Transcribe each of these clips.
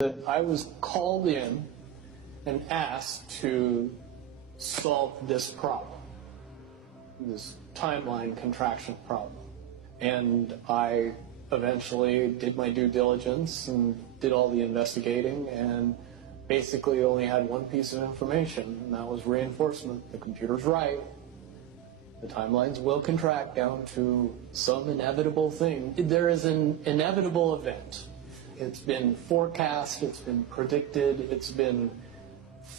That I was called in and asked to solve this problem, this timeline contraction problem. And I eventually did my due diligence and did all the investigating and basically only had one piece of information, and that was reinforcement. The computer's right. The timelines will contract down to some inevitable thing. There is an inevitable event. It's been forecast, it's been predicted, it's been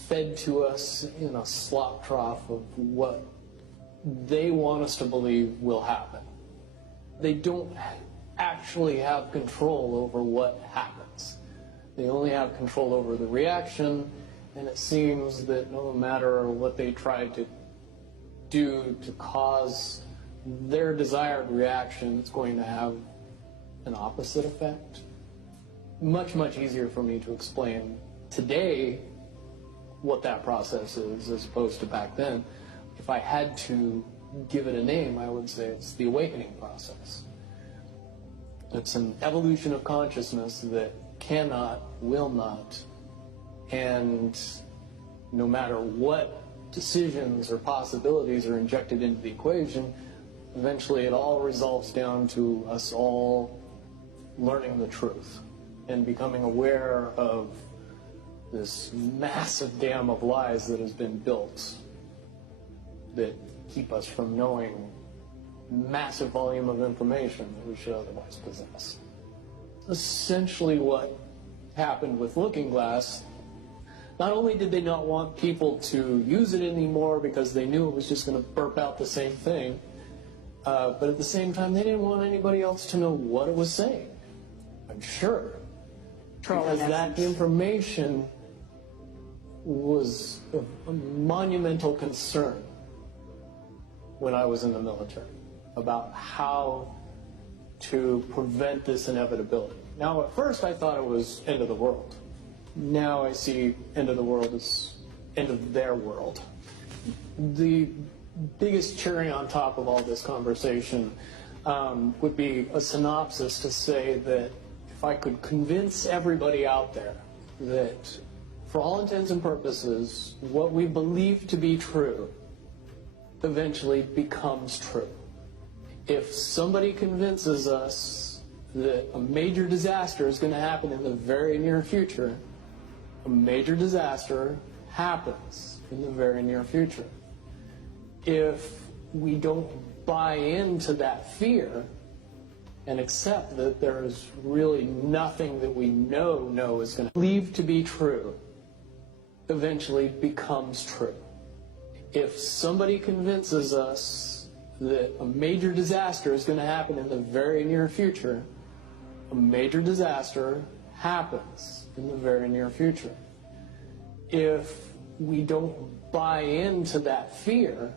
fed to us in a slop trough of what they want us to believe will happen. They don't actually have control over what happens. They only have control over the reaction, and it seems that no matter what they try to do to cause their desired reaction, it's going to have an opposite effect. Much, much easier for me to explain today what that process is as opposed to back then. If I had to give it a name, I would say it's the awakening process. It's an evolution of consciousness that cannot, will not, and no matter what decisions or possibilities are injected into the equation, eventually it all resolves down to us all learning the truth and becoming aware of this massive dam of lies that has been built that keep us from knowing massive volume of information that we should otherwise possess. Essentially what happened with Looking Glass, not only did they not want people to use it anymore because they knew it was just going to burp out the same thing, but at the same time they didn't want anybody else to know what it was saying. I'm sure. Because that information was a monumental concern when I was in the military about how to prevent this inevitability. Now, at first I thought it was end of the world. Now I see end of the world as end of their world. The biggest cherry on top of all this conversation would be a synopsis to say that if I could convince everybody out there that for all intents and purposes, what we believe to be true eventually becomes true. If somebody convinces us that a major disaster is going to happen in the very near future, a major disaster happens in the very near future. If we don't buy into that fear and accept that there is really nothing that we know is going to believe to be true, eventually becomes true. If somebody convinces us that a major disaster is going to happen in the very near future, a major disaster happens in the very near future. If we don't buy into that fear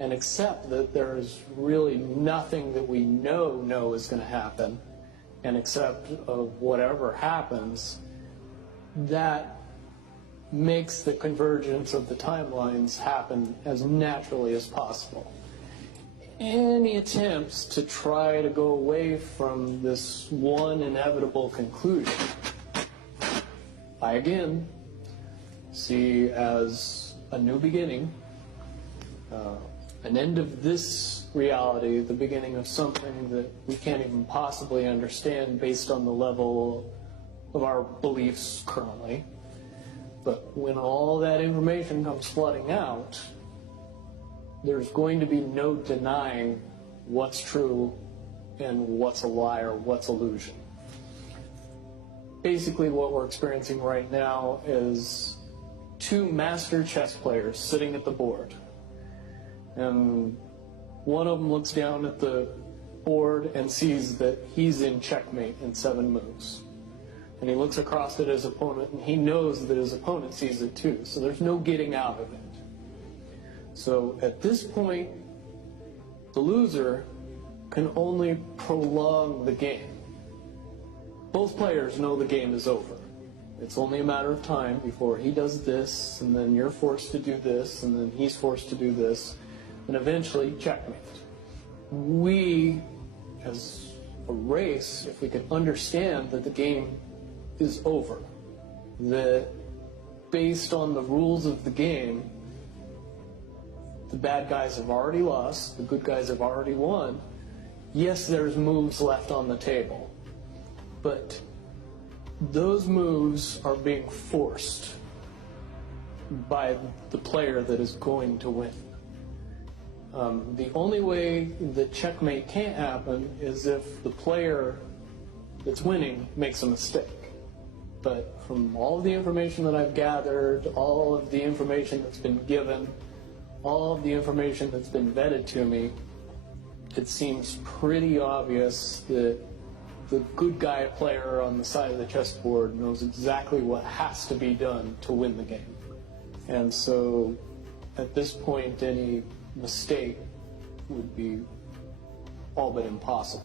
and accept that there is really nothing that we know is going to happen, and accept of whatever happens, that makes the convergence of the timelines happen as naturally as possible. Any attempts to try to go away from this one inevitable conclusion, I again see as a new beginning, an end of this reality, the beginning of something that we can't even possibly understand based on the level of our beliefs currently. But when all that information comes flooding out, there's going to be no denying what's true and what's a lie or what's illusion. Basically what we're experiencing right now is two master chess players sitting at the board. And one of them looks down at the board and sees that he's in checkmate in 7 moves. And he looks across at his opponent, and he knows that his opponent sees it too, so there's no getting out of it. So at this point, the loser can only prolong the game. Both players know the game is over. It's only a matter of time before he does this, and then you're forced to do this, and then he's forced to do this, and eventually checkmate. We, as a race, if we could understand that the game is over. That based on the rules of the game, the bad guys have already lost, the good guys have already won. Yes, there's moves left on the table, but those moves are being forced by the player that is going to win. The only way that checkmate can't happen is if the player that's winning makes a mistake. But from all of the information that I've gathered, all of the information that's been given, all of the information that's been vetted to me, it seems pretty obvious that the good guy player on the side of the chessboard knows exactly what has to be done to win the game. And so at this point, any mistake would be all but impossible.